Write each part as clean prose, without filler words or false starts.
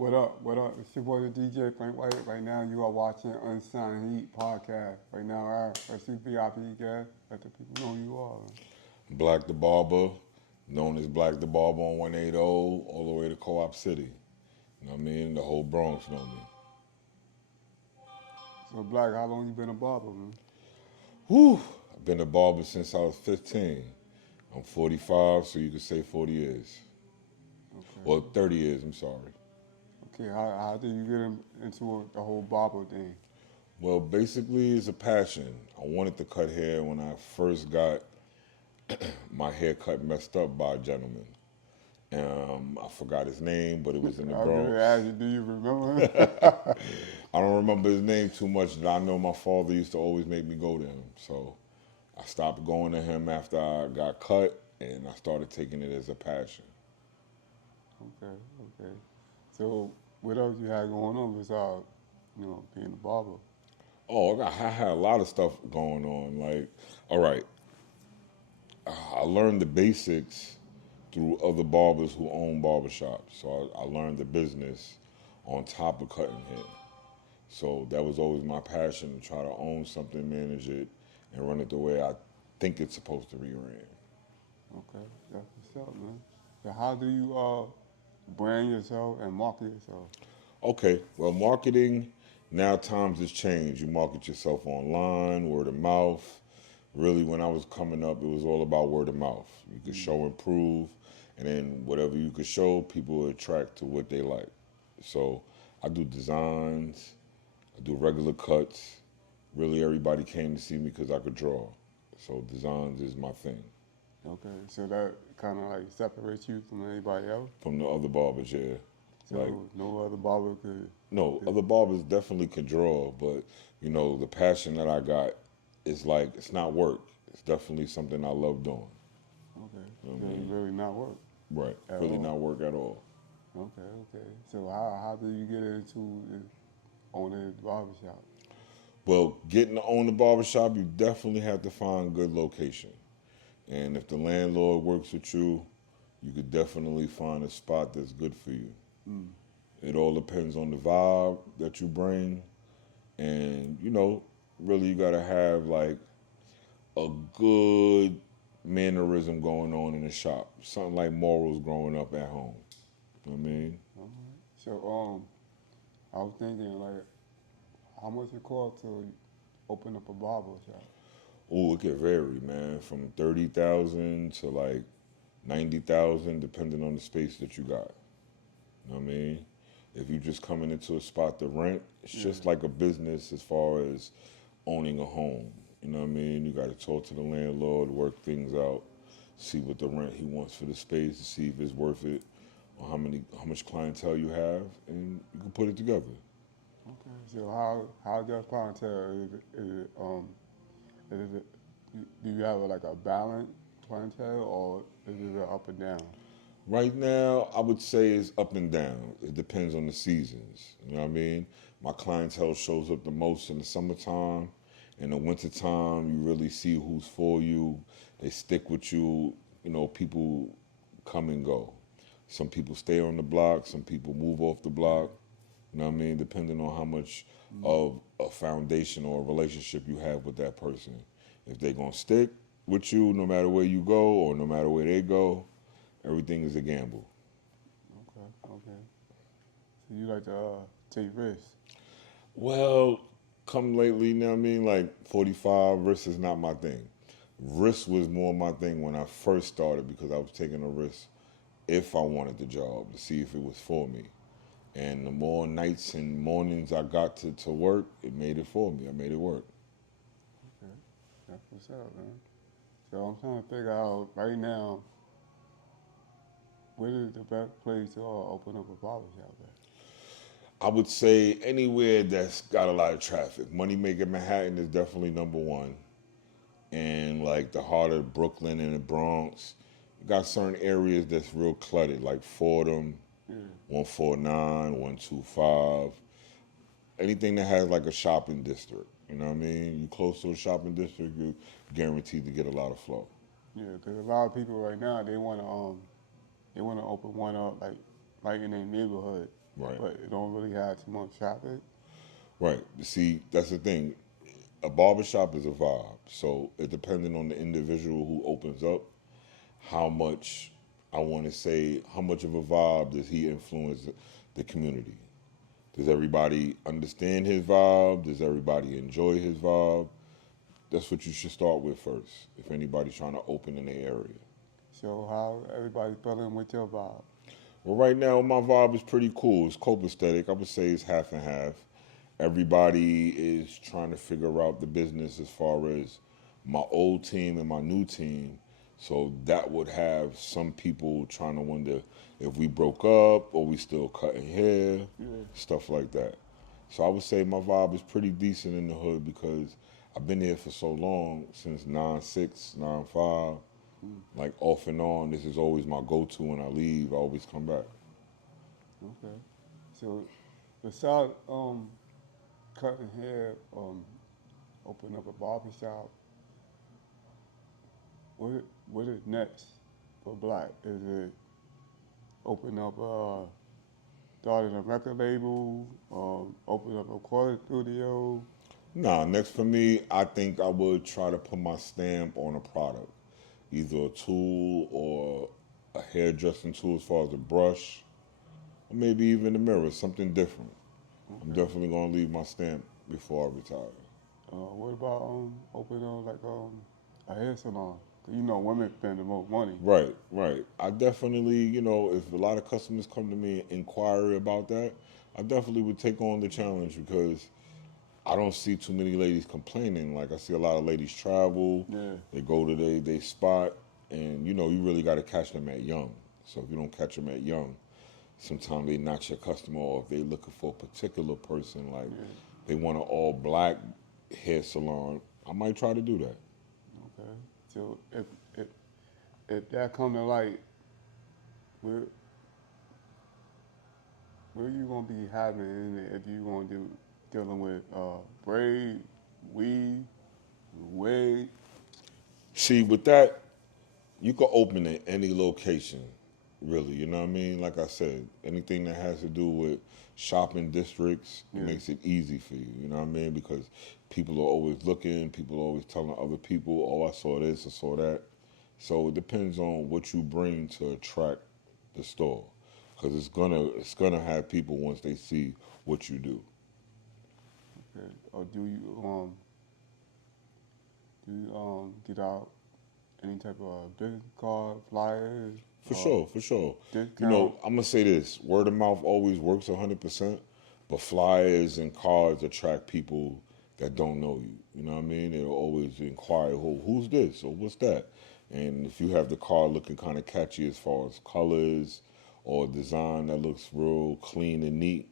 What up? What up? It's your boy, the DJ Frank White. Right now, you are watching Unsigned Heat podcast. Right now, our VIP guest. Let the people know who you are. Black the Barber, known as Black the Barber on 180 all the way to Co-op City. You know what I mean? The whole Bronx know me. So, Black, how long you been a barber, man? Whew! I've been a barber since I was 15. I'm 45, so you could say 40 years. Okay. Well, 30 years, I'm sorry. Okay, how did you get into the whole barber thing? Well, basically, it's a passion. I wanted to cut hair when I first got my hair cut messed up by a gentleman. I forgot his name, but it was in the I was going Bronx. to ask you, do you remember him? I don't remember his name too much, but I know my father used to always make me go to him. So I stopped going to him after I got cut, and I started taking it as a passion. Okay, okay. So, what else you had going on besides, being a barber? Oh, I had a lot of stuff going on. Like, all right, I learned the basics through other barbers who own barbershops. So I learned the business on top of cutting hair. So that was always my passion to try to own something, manage it, and run it the way I think it's supposed to be ran. Okay, that's what's up, man. So, how do you brand yourself and market yourself? Okay, well, marketing, now times has changed. You market yourself online, word of mouth. Really, when I was coming up, it was all about word of mouth. You could show and prove, and then whatever you could show, people would attract to what they like. So I do designs, I do regular cuts. Really, everybody came to see me because I could draw. So designs is my thing. Okay, so that kind of like separates you from anybody else. From the other barbers, yeah. Like, So no other barber could. no, could other barbers definitely could draw, but the passion that I got is like it's not work. It's definitely something I love doing. okay, You know so what I it mean? really not work Right. at Really all. not work at all. Okay, okay. So how do you get into owning a barber shop? Well, getting to own the barbershop, you definitely have to find a good location. And if the landlord works with you, you could definitely find a spot that's good for you. Mm. It all depends on the vibe that you bring. And, really you got to have like a good mannerism going on in the shop. Something like morals growing up at home. You know what I mean? All right. So I was thinking like, how much it cost to open up a barber shop? Oh, it could vary, man, from 30,000 to like 90,000, depending on the space that you got. You know what I mean? If you just coming into a spot to rent, it's Yeah. just like a business as far as owning a home. You know what I mean? You got to talk to the landlord, work things out, see what the rent he wants for the space, to see if it's worth it, or how much clientele you have, and you can put it together. Okay. So how does clientele is it do you have like a balanced clientele or is it up and down? Right now, I would say it's up and down. It depends on the seasons. You know what I mean? My clientele shows up the most in the summertime. In the wintertime, you really see who's for you. They stick with you. People come and go. Some people stay on the block. Some people move off the block. You know what I mean? Depending on how much Mm. of a foundation or a relationship you have with that person. If they're going to stick with you no matter where you go or no matter where they go, everything is a gamble. Okay, okay. So you like to take risks. Well, come lately, you know what I mean? Like 45, risk is not my thing. Risk was more my thing when I first started because I was taking a risk if I wanted the job to see if it was for me. And the more nights and mornings I got to work, it made it for me. I made it work. Okay, that's what's up, man. So I'm trying to figure out right now where is the best place to open up a barber shop at. I would say anywhere that's got a lot of traffic. Money making Manhattan is definitely number one. And like the heart of Brooklyn and the Bronx, you got certain areas that's real cluttered, like Fordham, Yeah. 149, 125. Anything that has like a shopping district. You know what I mean? You close to a shopping district, you're guaranteed to get a lot of flow. Yeah, because a lot of people right now they want to open one up like in their neighborhood. Right. but it don't really have too much traffic. Right. See, that's the thing. A barbershop is a vibe. So it depending on the individual who opens up, how much I want to say, how much of a vibe does he influence the community? Does everybody understand his vibe? Does everybody enjoy his vibe? That's what you should start with first. If anybody's trying to open in the area. So how everybody feeling with your vibe? Well, right now my vibe is pretty cool. It's copacetic. I would say it's half and half. Everybody is trying to figure out the business as far as my old team and my new team. So that would have some people trying to wonder if we broke up or we still cutting hair, Yeah. stuff like that. So I would say my vibe is pretty decent in the hood because I've been here for so long, since 9-6, 9-5. Like off and on, this is always my go-to when I leave. I always come back. Okay. So besides cutting hair, opening up a barber shop, what is next for Black? Is it open up starting a record label, open up a recording studio? Nah, next for me, I think I would try to put my stamp on a product, either a tool or a hairdressing tool as far as a brush, or maybe even a mirror, something different. I'm Okay. definitely gonna leave my stamp before I retire. What about opening up like a hair salon? 'Cause you know women spend the most money. Right, right. I definitely, if a lot of customers come to me and inquire about that, I definitely would take on the challenge because I don't see too many ladies complaining. Like I see a lot of ladies travel, Yeah. they go to they spot, and you really got to catch them at young. So if you don't catch them at young, sometimes they not your customer, or if they looking for a particular person, like Yeah. they want an all black hair salon, I might try to do that. Okay. So if that come to light, where where you gonna be having in it if you gonna do dealing with braid, weave, wig? See, with that, you could open at any location, really. You know what I mean? Like I said, anything that has to do with shopping districts, it Yeah. makes it easy for you. You know what I mean? Because people are always looking, people are always telling other people, oh, I saw this, I saw that. So it depends on what you bring to attract the store, because it's gonna have people once they see what you do. Okay. Or do you get out any type of business card, flyers, For sure, for sure. discount? I'm gonna say this: word of mouth always works 100%, but flyers and cards attract people that don't know you. You know what I mean? They'll always inquire, who's this or what's that? And if you have the card looking kind of catchy as far as colors or design that looks real clean and neat,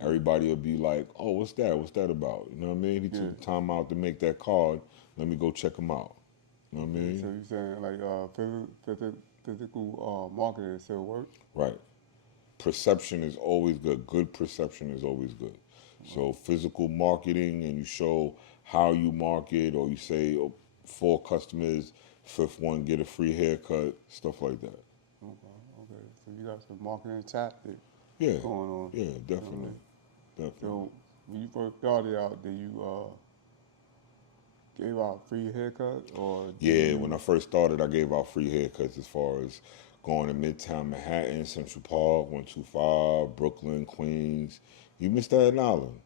everybody will be like, "Oh, what's that? What's that about?" You know what I mean? He Yeah. took the time out to make that card. Let me go check him out. You know what I Okay. mean? So you saying like physical marketing still work? Right. Perception is always good. Good perception is always good. So physical marketing, and you show how you market, or you say, oh, 4 customers, fifth one get a free haircut, stuff like that. Okay. Okay. So you got some marketing tactics Yeah, going on. yeah, You know what I definitely, mean? definitely. So when you first started out, did you gave out free haircut or do Yeah, when I you? first started, I gave out free haircuts as far as going to Midtown Manhattan, Central Park, 125, Brooklyn, Queens, even Staten Island.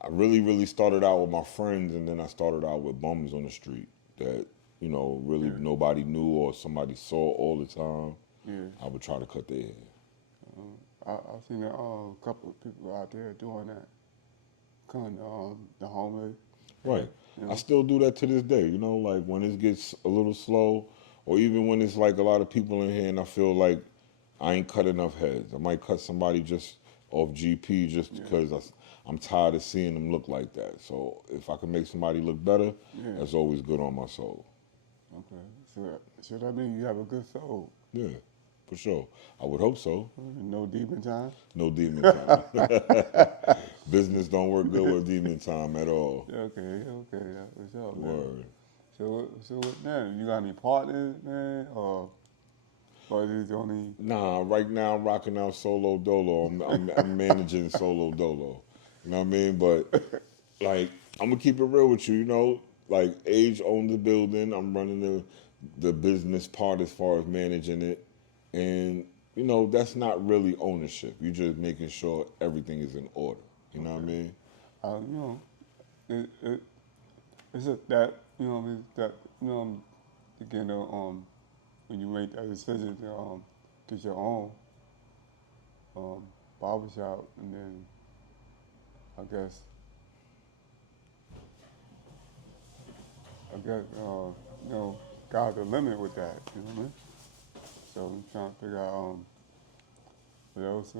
I really, really started out with my friends, and then I started out with bums on the street that, really Yeah. nobody knew or somebody saw all the time. Yeah. I would try to cut their hair. I've seen a couple of people out there doing that, cutting the homeless hair. Right. You I know. still do that to this day, like when it gets a little slow, or even when it's like a lot of people in here and I feel like I ain't cut enough heads. I might cut somebody just off GP just Yeah. because I'm tired of seeing them look like that. So if I can make somebody look better, Yeah. that's always good on my soul. Okay. So that means you have a good soul. Yeah, for sure. I would hope so. No demon time. No demon time. Business don't work good with demon time at all. Okay. Okay. Yeah, for sure, man. Word. So what now? You got any partners, man? Or Or is it only Nah, right now I'm rocking out Solo Dolo. I'm managing Solo Dolo. You know what I mean? But like, I'm gonna keep it real with you. You know, like Age owns the building. I'm running the business part as far as managing it, and you know that's not really ownership. You're just making sure everything is in order. You know what I okay? mean? You know, it it's just that what I mean that again when you make that decision to get your own um barbershop, and then I guess you know God's the limit with that. You know what I mean? So I'm trying to figure out what else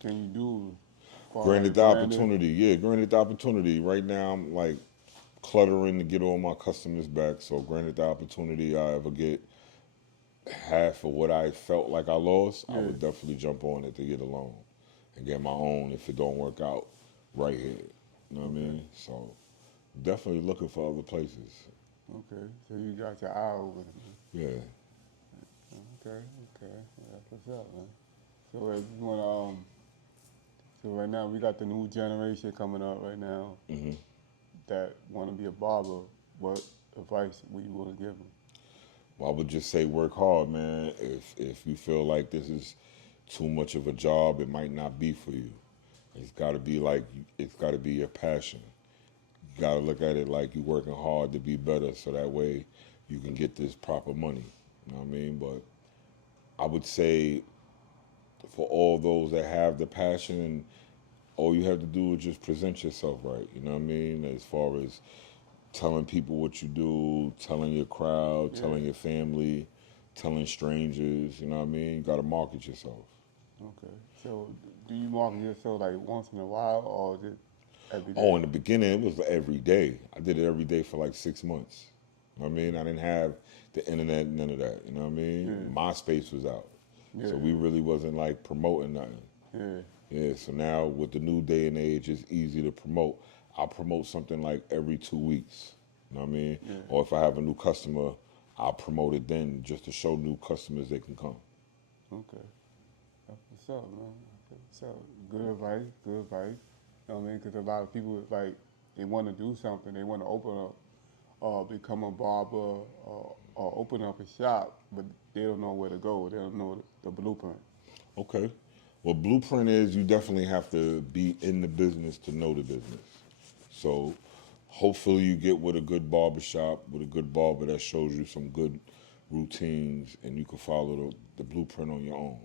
can you do as far as Granted the branding. opportunity, yeah, granted the opportunity. Right now I'm like cluttering to get all my customers back. So granted the opportunity I ever get half of what I felt like I lost, I Yeah. would definitely jump on it to get a loan and get my own if it don't work out right here. You know what I Okay. mean? So definitely looking for other places. Okay. So you got your eye over it. Yeah. Okay. Okay. Yeah, that's what's up, man. So if you wanna so right now we got the new generation coming up right now hmm that want to be a barber. What advice would you want to give them? Well, I would just say work hard, man. If you feel like this is too much of a job, it might not be for you. It's got to be like it's got to be your passion. You got to look at it like you're working hard to be better, so that way you can get this proper money. You know what I mean? But I would say for all those that have the passion, and all you have to do is just present yourself right. You know what I mean? As far as telling people what you do, telling your crowd, Yeah. telling your family, telling strangers. You know what I mean? You got to market yourself. Okay. So do you market yourself like once in a while or is it every Oh, day? in the beginning, it was every day. I did it every day for like 6 months. You know what I mean? I didn't have the internet, none of that. You know what I Yeah. mean? MySpace was out. Yeah. So we really wasn't like promoting nothing. Yeah. Yeah, so now with the new day and age, it's easy to promote. I'll promote something like every 2 weeks. You know what I mean? Yeah. Or if I have a new customer, I'll promote it then just to show new customers they can come. Okay. That's what's up, man. That's what's up. Good advice. Good advice. You know what I mean? Because a lot of people like they want to do something. They want to open up, become a barber, or open up a shop, but they don't know where to go. They don't know the blueprint. Okay. Well, blueprint is you definitely have to be in the business to know the business. So hopefully you get with a good barber shop, with a good barber that shows you some good routines and you can follow the blueprint on your own.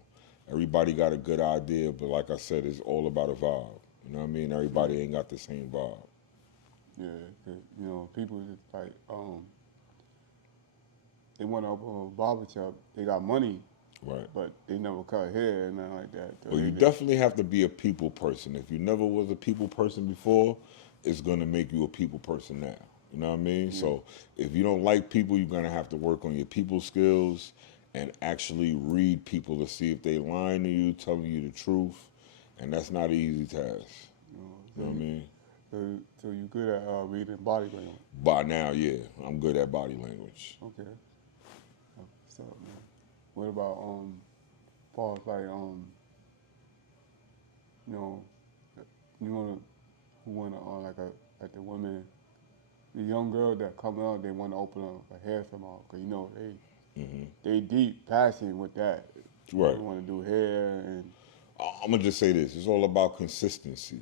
Everybody got a good idea, but like I said, it's all about a vibe. You know what I mean? Yeah. Everybody ain't got the same vibe. Yeah. 'Cause, people just like they want to open a barber shop. They got money, Right. but they never cut hair and nothing like that. So Well, you definitely have to be a people person. If you never was a people person before, it's going to make you a people person now. You know what I mean? yeah. So if you don't like people, you're going to have to work on your people skills and actually read people to see if they lying to you, telling you the truth. And that's not an easy task. So You know what I you mean? so you good at reading body language. By now, yeah, I'm good at body language. Okay. What's up, man? What about far as like you know you wanna who wanna like the women, the young girl that come out, they wanna open up a hair salon because hmm they deep passion with that. Right. They want to do hair and I'm going to just say this it's all about consistency.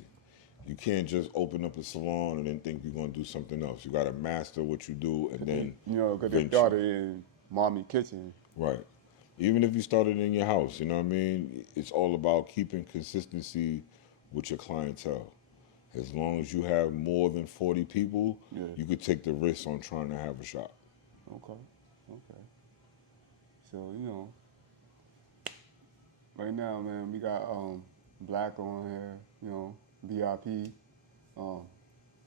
You can't just open up a salon and then think you're going to do something else. You got to master what you do and cause they then cause they venture. started in mommy kitchen. Right. Even if you started in your house, you know what I mean? It's all about keeping consistency with your clientele. As long as you have more than 40 people, Yeah. you could take the risk on trying to have a shop. Okay. Okay. So right now, man, we got Black on here. VIP. Um,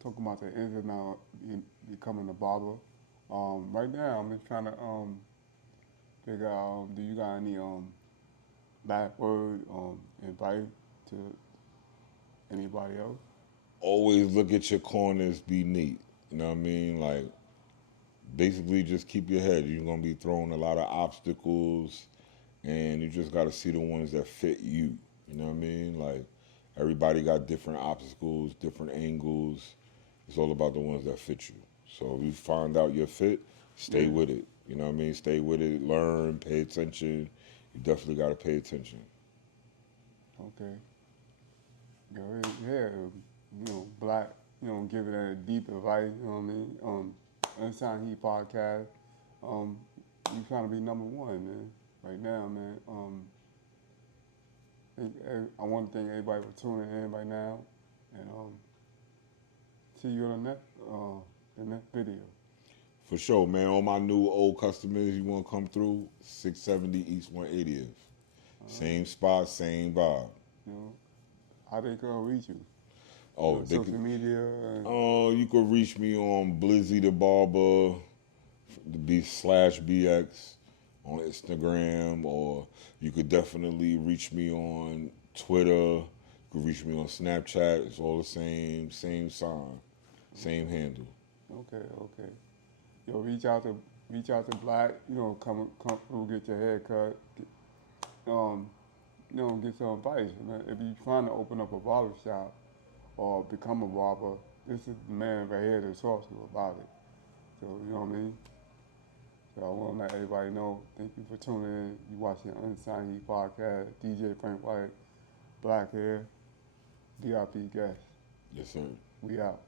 talking about the ins and outs, becoming a barber. Right now, I'm just trying to figure out. Do you got any back word advice to anybody else? Always look at your corners, be neat. You know what I mean? Like, basically just keep your head. You're gonna be throwing a lot of obstacles, and you just gotta see the ones that fit you. You know what I mean? Like everybody got different obstacles, different angles. It's all about the ones that fit you. So if you find out your fit, stay Yeah. with it. You know what I mean? Stay with it, learn, pay attention. You definitely gotta pay attention. Okay. Yeah. Black. Giving that deep advice. You know what I mean? Unsigned Heat podcast. Um, we trying to be number one, man. Right now, man. I want to thank everybody for tuning in right now, and see you on the next video. For sure, man. All my new old customers, you want to come through? 670 East 180th. Same spot, same vibe. You know, how they gonna reach you? Oh, they Social could. media. Oh, you could reach me on Blizzy the Barber, the B slash BX on Instagram, or you could definitely reach me on Twitter. You could reach me on Snapchat. It's all the same sign, same handle. Okay. Okay. Reach out to Black. Come through, get your hair cut. Um, get some advice. Man. If you're trying to open up a barber shop or become a barber, this is the man right here to talk to you about it. So you know what I mean. So I want to let everybody know. Thank you for tuning in. You watching Unsigned Heat podcast. DJ Frank White, Black Hair, VIP guest. Yes, sir. We out.